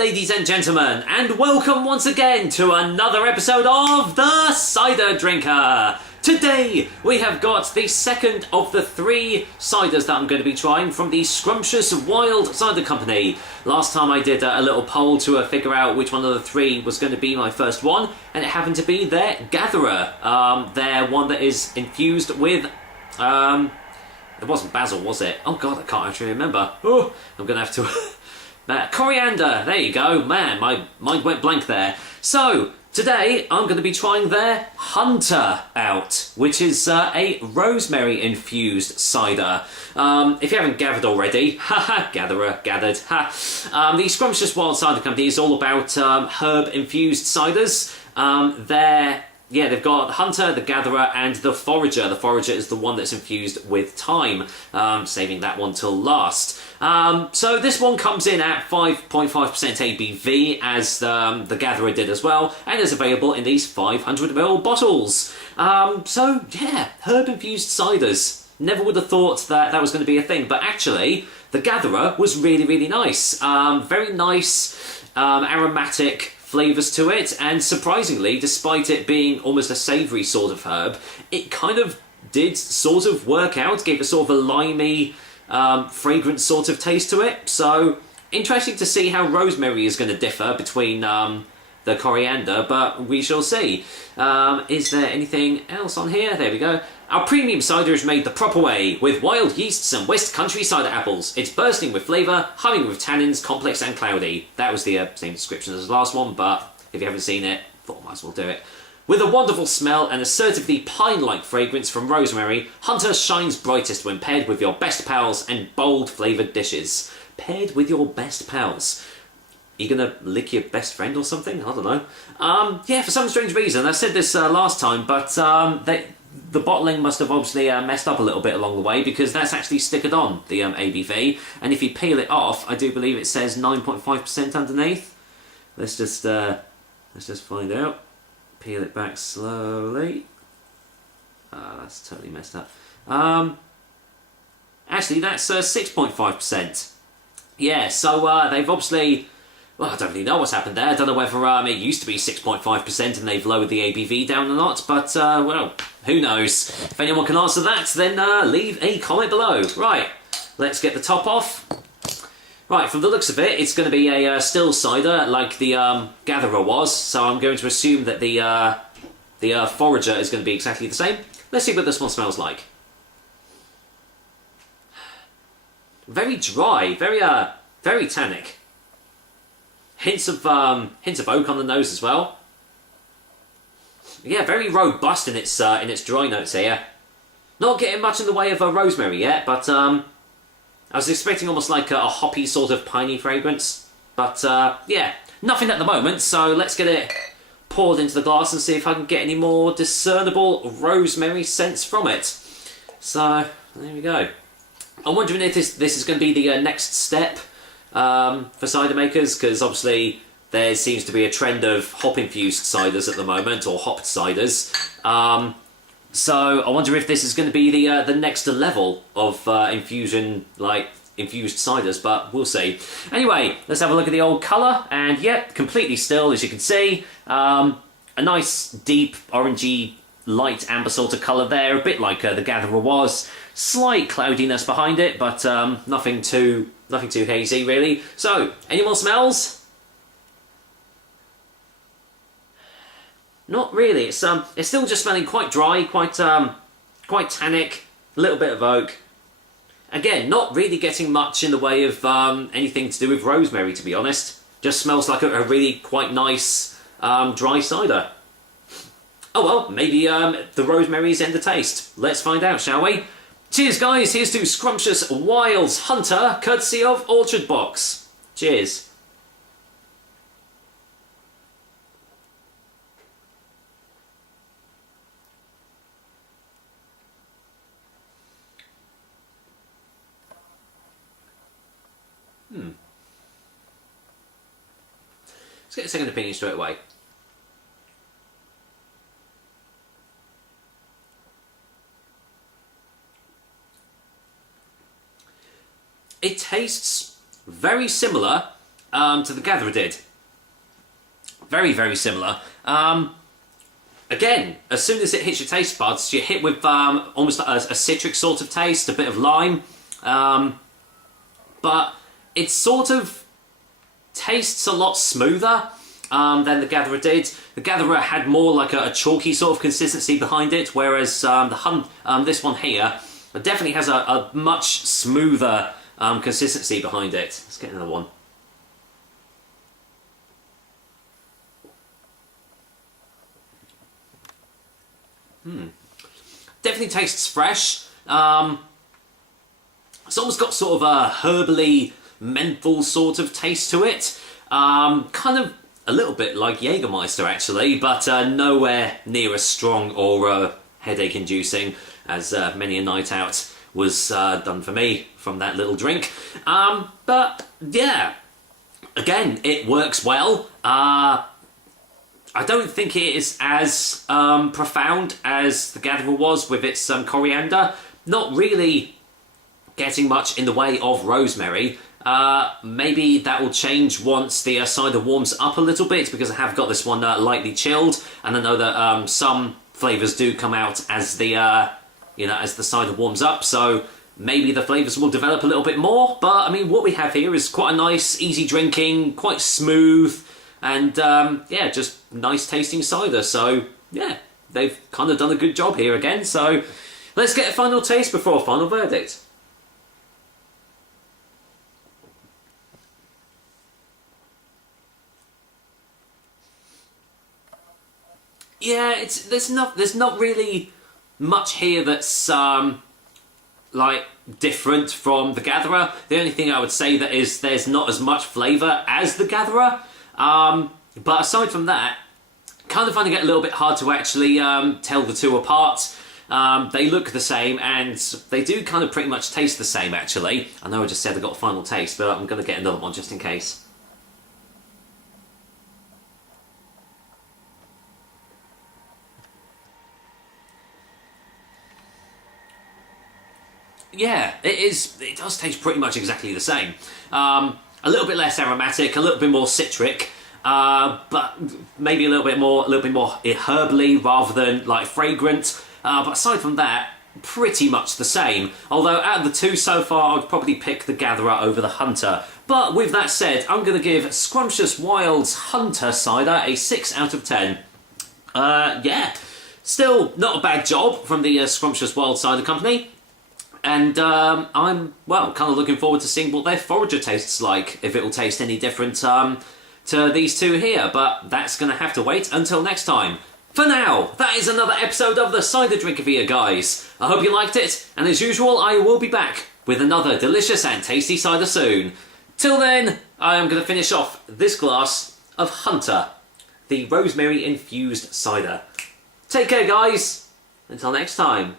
ladies and gentlemen, and welcome once again to another episode of The Cider Drinker. Today, we have got the second of the 3 ciders that I'm going to be trying from the Scrumptious Wild Cider Company. Last time I did a little poll to figure out which one of the 3 was going to be my first one, and it happened to be their Gatherer. Their one that is infused with... it wasn't basil, was it? Oh god, I can't actually remember. Oh, I'm going to have to... coriander, there you go. Man, my mind went blank there. So, today I'm going to be trying their Hunter out, which is a rosemary-infused cider. If you haven't gathered already, gathered, the Scrumptious Wild Cider Company is all about herb-infused ciders. They've got the Hunter, the Gatherer, and the Forager. The Forager is the one that's infused with thyme, saving that one till last. So this one comes in at 5.5% ABV, as the Gatherer did as well, and is available in these 500ml bottles. So, yeah, herb-infused ciders. Never would have thought that that was going to be a thing, but actually, the Gatherer was really, really nice. Very nice, aromatic flavours to it, and surprisingly, despite it being almost a savoury sort of herb, it kind of did sort of work out, gave a sort of a limey, fragrant sort of taste to it. So, interesting to see how rosemary is going to differ between the coriander, but we shall see. Is there anything else on here? There we go. Our premium cider is made the proper way, with wild yeasts and West Country cider apples. It's bursting with flavour, humming with tannins, complex and cloudy. That was the same description as the last one, but if you haven't seen it, thought I might as well do it. With a wonderful smell and assertively pine-like fragrance from rosemary, Hunter shines brightest when paired with your best pals and bold flavoured dishes. Paired with your best pals. Are you going to lick your best friend or something? I don't know. Yeah, for some strange reason, I said this last time, but the bottling must have obviously messed up a little bit along the way, because that's actually stickered on the ABV, and if you peel it off, I do believe it says 9.5% underneath. Let's just find out. Peel it back slowly. That's totally messed up. Actually, that's 6.5%. Yeah, so they've obviously... Well, I don't really know what's happened there. I don't know whether it used to be 6.5% and they've lowered the ABV down or not, but, well, who knows. If anyone can answer that, then leave a comment below. Right, let's get the top off. Right, from the looks of it, it's going to be a still cider like the Gatherer was, so I'm going to assume that the Forager is going to be exactly the same. Let's see what this one smells like. Very dry, very tannic. Hints of oak on the nose as well. Yeah, very robust in its dry notes here. Not getting much in the way of rosemary yet, but I was expecting almost like a hoppy sort of piney fragrance. But yeah, nothing at the moment. So let's get it poured into the glass and see if I can get any more discernible rosemary scents from it. So there we go. I'm wondering if this is going to be the next step for cider makers, because obviously there seems to be a trend of hop-infused ciders at the moment, or hopped ciders. So I wonder if this is going to be the next level of infused ciders, but we'll see. Anyway, let's have a look at the old colour, and yeah, completely still, as you can see. A nice, deep, orangey, light amber sort of colour there, a bit like the Gatherer was. Slight cloudiness behind it, but nothing too hazy, really. So, any more smells? Not really. It's still just smelling quite dry, quite tannic, a little bit of oak. Again, not really getting much in the way of anything to do with rosemary, to be honest. Just smells like a really quite nice dry cider. Oh well, maybe the rosemary's end the taste. Let's find out, shall we? Cheers, guys. Here's to Scrumptious Wild Hunter, courtesy of Orchard Box. Cheers. Let's get a second opinion straight away. It tastes very similar to the Gatherer did. Very, very similar. Again, as soon as it hits your taste buds, you're hit with almost like a citric sort of taste, a bit of lime. But it sort of tastes a lot smoother than the Gatherer did. The Gatherer had more like a chalky sort of consistency behind it, whereas this one here definitely has a much smoother consistency behind it. Let's get another one. Definitely tastes fresh. It's almost got sort of a herbally menthol sort of taste to it. Kind of a little bit like Jägermeister actually, but nowhere near as strong or headache inducing as many a night out was done for me from that little drink. But yeah, again, it works well. I don't think it is as profound as the Gatherer was with its coriander. Not really getting much in the way of rosemary. Maybe that will change once the cider warms up a little bit, because I have got this one lightly chilled, and I know that some flavours do come out as the as the cider warms up. So maybe the flavours will develop a little bit more. But I mean, what we have here is quite a nice, easy drinking, quite smooth. And yeah, just nice tasting cider. So yeah, they've kind of done a good job here again. So let's get a final taste before a final verdict. Yeah, there's not really much here that's like different from the Gatherer. The only thing I would say that is there's not as much flavour as the Gatherer. But aside from that, kind of finding it a little bit hard to actually tell the two apart. They look the same, and they do kind of pretty much taste the same, actually. I know I just said I got a final taste, but I'm going to get another one just in case. Yeah, it does taste pretty much exactly the same. A little bit less aromatic, a little bit more citric, but maybe a little bit more herbally rather than like fragrant. But aside from that, pretty much the same. Although out of the two so far, I'd probably pick the Gatherer over the Hunter. But with that said, I'm going to give Scrumptious Wild's Hunter cider a 6 out of 10. Yeah, still not a bad job from the Scrumptious Wild Cider Company. And I'm, well, kind of looking forward to seeing what their Forager tastes like, if it will taste any different to these two here. But that's going to have to wait until next time. For now, that is another episode of the Cider Drinker for you guys. I hope you liked it, and as usual, I will be back with another delicious and tasty cider soon. Till then, I am going to finish off this glass of Hunter, the rosemary-infused cider. Take care, guys. Until next time.